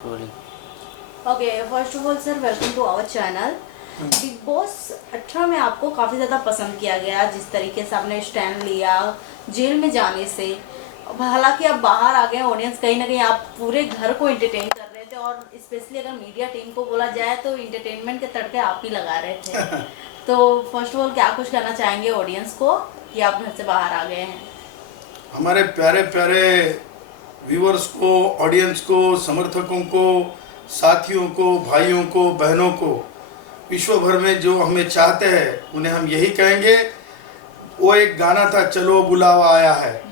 Rolling. Okay, first of all sir, welcome to our channel. Big boss 18 में आपको काफ़ी ज़्यादा पसंद किया गया जिस तरीके से आपने स्टैंड लिया जेल में जाने से। अब हालांकि आप बाहर आ गए, ऑडियंस कहीं ना कहीं आप पूरे घर को एंटरटेन कर रहे थे और स्पेशली अगर मीडिया टीम को बोला जाए तो एंटरटेनमेंट के तड़के आप ही लगा रहे थे। तो फर्स्ट ऑफ ऑल क्या कुछ करना चाहेंगे ऑडियंस को कि आप घर से बाहर आ गए हैं? हमारे प्यारे प्यारे व्यूअर्स को, ऑडियंस को, समर्थकों को, साथियों को, भाइयों को, बहनों को, विश्व भर में जो हमें चाहते हैं उन्हें हम यही कहेंगे। वो एक गाना था, चलो बुलावा आया है,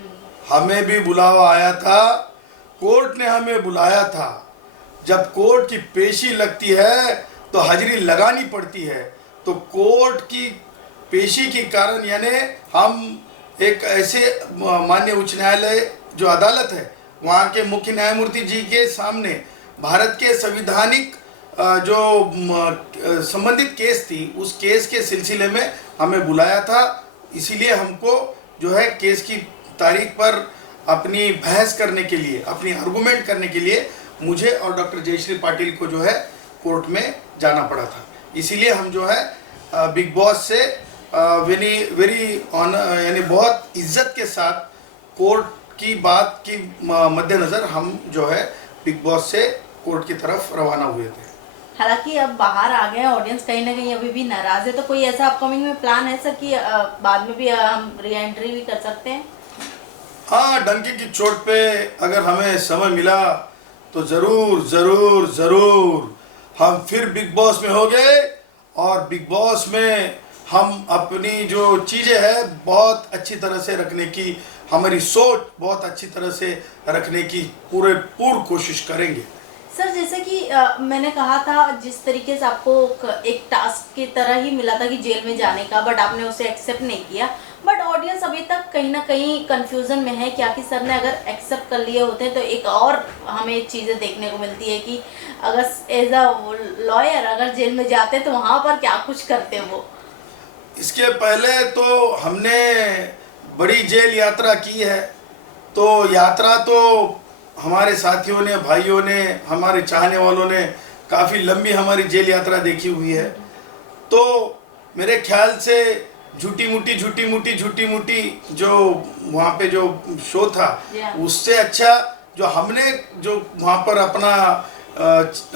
हमें भी बुलावा आया था, कोर्ट ने हमें बुलाया था। जब कोर्ट की पेशी लगती है तो हाजिरी लगानी पड़ती है। तो कोर्ट की पेशी के कारण यानी हम एक ऐसे माननीय उच्च न्यायालय जो अदालत है वहाँ के मुख्य न्यायमूर्ति जी के सामने भारत के संविधानिक जो संबंधित केस थी उस केस के सिलसिले में हमें बुलाया था। इसीलिए हमको जो है केस की तारीख पर अपनी बहस करने के लिए, अपनी आर्गूमेंट करने के लिए मुझे और डॉक्टर जयश्री पाटिल को जो है कोर्ट में जाना पड़ा था। इसीलिए हम जो है बिग बॉस से वेरी ऑनर यानी बहुत इज्जत के साथ कोर्ट की बात की मद्देनज़र हम जो है बिग बॉस से कोर्ट की तरफ रवाना हुए थे। हालांकि अब बाहर आ गए, ऑडियंस कहीं ना कहीं अभी भी नाराज है, तो कोई ऐसा अपकमिंग में प्लान है सर कि बाद में भी हम री एंट्री भी कर सकते हैं? हाँ, डंके की चोट पे अगर हमें समय मिला तो ज़रूर ज़रूर ज़रूर हम फिर बिग बॉस में हो गए और बिग बॉस में हम अपनी जो चीज़ें हैं बहुत अच्छी तरह से रखने की, हमारी सोच बहुत अच्छी तरह से रखने की पूरी कोशिश करेंगे। सर जैसे कि मैंने कहा था जिस तरीके से आपको एक टास्क की तरह ही मिला था कि जेल में जाने का, बट आपने उसे एक्सेप्ट नहीं किया। बट ऑडियंस अभी तक कहीं ना कहीं कंफ्यूजन में है क्या कि सर ने अगर एक्सेप्ट कर लिए होते तो एक और हमें चीज़ें देखने को मिलती है कि अगर एज अ लॉयर अगर जेल में जाते तो वहाँ पर क्या कुछ करते वो। इसके पहले तो हमने बड़ी जेल यात्रा की है। तो यात्रा तो हमारे साथियों ने, भाइयों ने, हमारे चाहने वालों ने काफ़ी लंबी हमारी जेल यात्रा देखी हुई है। तो मेरे ख्याल से झूठी मूठी जो वहाँ पे जो शो था उससे अच्छा जो हमने जो वहाँ पर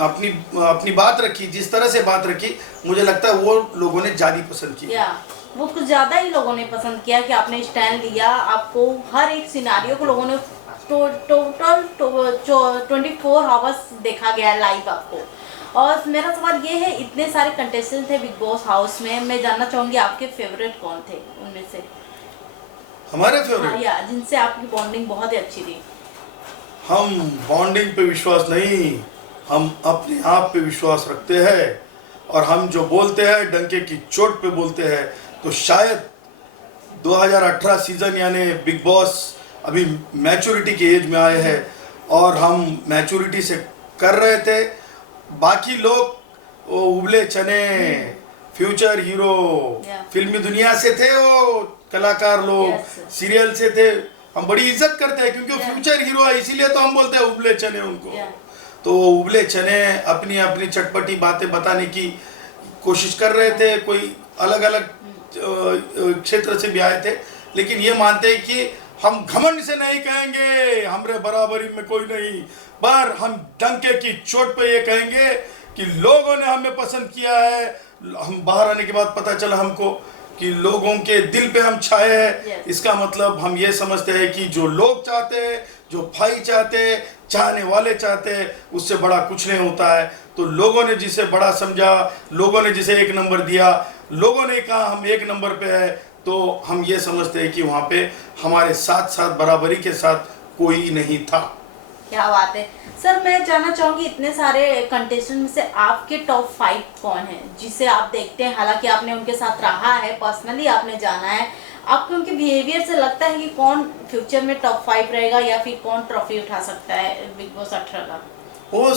अपनी बात रखी, जिस तरह से बात रखी, मुझे लगता है वो लोगों ने ज़्यादा पसंद की। वो कुछ ज़्यादा ही लोगों ने पसंद किया कि आपने स्टैंड लिया, आपको हर एक सिनारियो को लोगों ने टोटल 24 आवर्स देखा गया लाइव आपको। और मेरा सवाल ये है, इतने सारे कंटेस्टेंट थे बिग बॉस हाउस में, मैं जानना चाहूँगी आपके फेवरेट कौन थे उनमें से? हमारे फेवरेट? हाँ, या जिनसे आपकी बॉन्डिंग बहुत ही अच्छी थी। हम बॉन्डिंग पे विश्वास नहीं, हम अपने आप पे विश्वास रखते हैं और हम जो बोलते हैं डंके की चोट पे बोलते हैं। तो शायद 2018 सीज़न यानी बिग बॉस अभी मैच्योरिटी के एज में आए हैं और हम मैच्योरिटी से कर रहे थे। बाकी लोग वो उबले चने फ्यूचर हीरो फिल्मी दुनिया से थे, वो कलाकार लोग सीरियल से थे। हम बड़ी इज्जत करते हैं क्योंकि वो फ्यूचर हीरो है, इसीलिए तो हम बोलते हैं उबले चने उनको। तो वो उबले चने अपनी अपनी चटपटी बातें बताने की कोशिश कर रहे थे। कोई अलग अलग क्षेत्र से भी आए थे, लेकिन ये मानते हैं कि हम घमंड से नहीं कहेंगे हमरे बराबरी में कोई नहीं, पर हम डंके की चोट पे ये कहेंगे कि लोगों ने हमें पसंद किया है। हम बाहर आने के बाद पता चला हमको कि लोगों के दिल पे हम छाए हैं। इसका मतलब हम ये समझते हैं कि जो लोग चाहते हैं, जो भाई चाहते हैं, चाहने वाले चाहते हैं, उससे बड़ा कुछ नहीं होता है। तो लोगों ने जिसे बड़ा समझा, लोगों ने जिसे एक नंबर दिया, लोगों ने कहा हम एक नंबर पे है, तो हम ये समझते हैं कि वहाँ पे हमारे साथ साथ बराबरी के साथ कोई नहीं था। क्या बात है सर। मैं जानना चाहूँगी इतने सारे कंटेस्टेंट में से आपके टॉप 5 कौन है जिसे आप देखते हैं? हालांकि आपने उनके साथ रहा है, पर्सनली आपने जाना है, आपको उनके बिहेवियर से लगता है कि कौन फ्यूचर में टॉप 5 रहेगा या फिर कौन ट्रॉफी उठा सकता है बिग बॉस 18 का? वो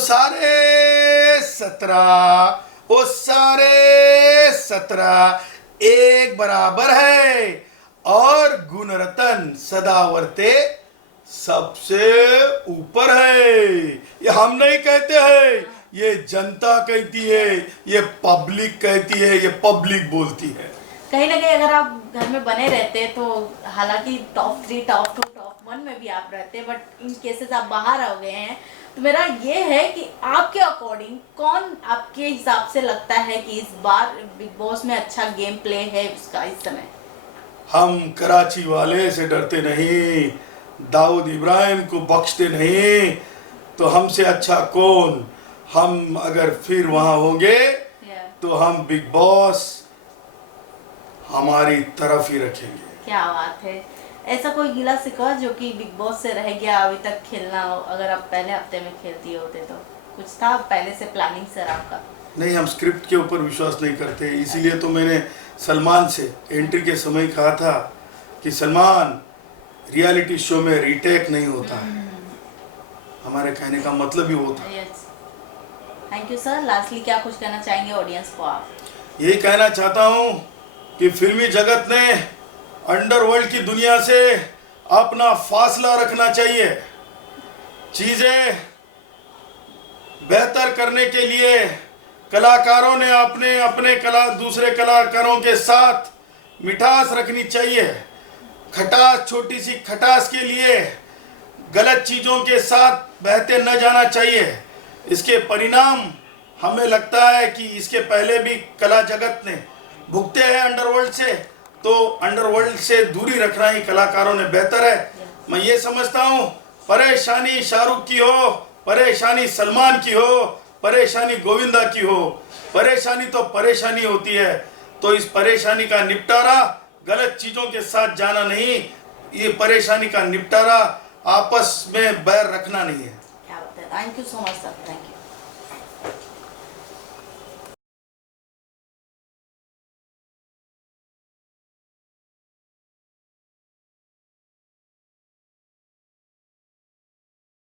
सारे 17 एक बराबर है और गुणरत्न सदावर्ते सबसे ऊपर है। ये हम नहीं कहते हैं, ये जनता कहती है, ये पब्लिक कहती है, ये पब्लिक बोलती है। कहीं ना कहीं अगर आप घर में बने रहते तो हालांकि टॉप 3, टॉप 2, टॉप 1 में भी आप रहते, बट इन केसेस आप बाहर आ गए हैं, तो मेरा ये है कि आपके अकॉर्डिंग कौन आपके हिसाब से लगता है कि इस बार बिग बॉस में अच्छा गेम प्ले है उसका इस समय? हम कराची वाले से डरते नहीं, दाऊद इब्राहिम को बख्शते नहीं, तो हमसे अच्छा कौन। हम अगर फिर वहां होंगे तो हम बिग बॉस हमारी तरफ ही रखेंगे। क्या बात है। ऐसा कोई गिला शिकवा जो कि बिग बॉस से रह गया अभी तक खेलना हो, अगर आप पहले हफ्ते में खेलती होते तो कुछ था पहले से प्लानिंग सर आपका? नहीं, हम स्क्रिप्ट के ऊपर विश्वास नहीं करते, इसीलिए तो मैंने सलमान से एंट्री के समय कहा था कि सलमान, रियलिटी शो में रीटेक नहीं होता है। हमारे कहने का मतलब ही वो था। Yes, thank you sir. Lastly क्या कुछ कहना चाहेंगे ऑडियंस को आप? यही कहना चाहता हूँ कि फिल्मी जगत ने अंडरवर्ल्ड की दुनिया से अपना फासला रखना चाहिए। चीजें बेहतर करने के लिए कलाकारों ने अपने अपने दूसरे कलाकारों के साथ मिठास रखनी चाहिए। खटास, छोटी सी खटास के लिए गलत चीज़ों के साथ बहते न जाना चाहिए। इसके परिणाम हमें लगता है कि इसके पहले भी कला जगत ने भुगते हैं अंडरवर्ल्ड से, तो अंडरवर्ल्ड से दूरी रखना ही कलाकारों ने बेहतर है। मैं ये समझता हूँ, परेशानी शाहरुख की हो, परेशानी सलमान की हो, परेशानी गोविंदा की हो, परेशानी तो परेशानी होती है, तो इस परेशानी का निपटारा गलत चीज़ों के साथ जाना नहीं, ये परेशानी का निपटारा आपस में बैर रखना नहीं है। क्या बात है। Thank you so much sir, thank you.